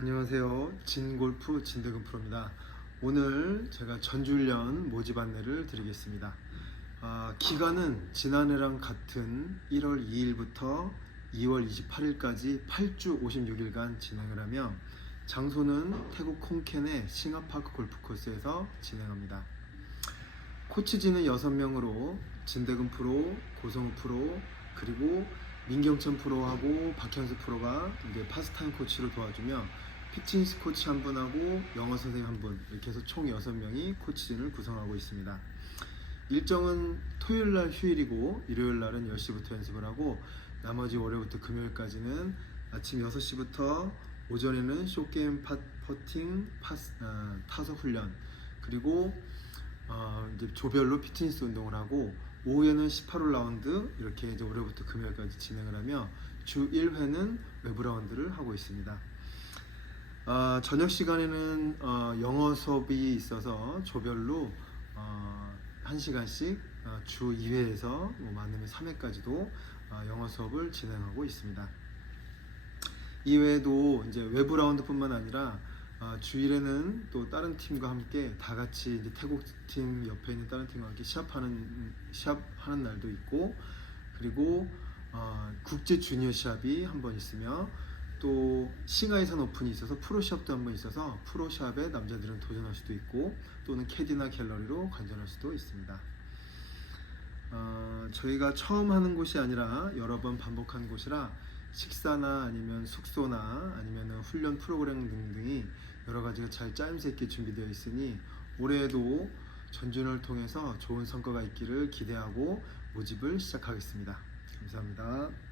안녕하세요. 진골프 진대근 프로입니다. 오늘 제가 전주훈련 모집 안내를 드리겠습니다. 아, 기간은 지난해랑 같은 1월 2일부터 2월 28일까지 8주 56일간 진행을 하며 장소는 태국 콩켄의 싱어파크 골프 코스에서 진행합니다. 코치진은 6명으로 진대근 프로, 고성우 프로, 그리고 민경천 프로하고 박현수 프로가 이제 파스타임 코치로 도와주며 피트니스 코치 한 분하고 영어 선생님 한 분 이렇게 해서 총 6명이 코치진을 구성하고 있습니다. 일정은 토요일 날 휴일이고 일요일 날은 10시부터 연습을 하고 나머지 월요일부터 금요일까지는 아침 6시부터 오전에는 쇼게임 파, 퍼팅 파스, 아, 타석 훈련 그리고 어, 이제 조별로 피트니스 운동을 하고 오후에는 18홀 라운드 이렇게 이제 월요일부터 금요일까지 진행을 하며 주 1회는 외부 라운드를 하고 있습니다. 아, 저녁 시간에는 어, 영어 수업이 있어서 조별로 어, 1시간씩 어, 주 2회에서 뭐 많으면 3회까지도 어, 영어 수업을 진행하고 있습니다. 이외에도 이제 외부 라운드뿐만 아니라 어, 주일에는 또 다른 팀과 함께 다 같이 태국 팀 옆에 있는 다른 팀과 함께 시합하는 시합하는 날도 있고 그리고 어, 국제 주니어 시합이 한 번 있으며 또 싱하이산 오픈이 있어서 프로 시합도 한 번 있어서 프로 시합에 남자들은 도전할 수도 있고 또는 캐디나 갤러리로 관전할 수도 있습니다. 어, 저희가 처음 하는 곳이 아니라 여러 번 반복한 곳이라 식사나 아니면 숙소나 아니면 훈련 프로그램 등등이 여러 가지가 잘 짜임새 있게 준비되어 있으니 올해에도 전준을 통해서 좋은 성과가 있기를 기대하고 모집을 시작하겠습니다. 감사합니다.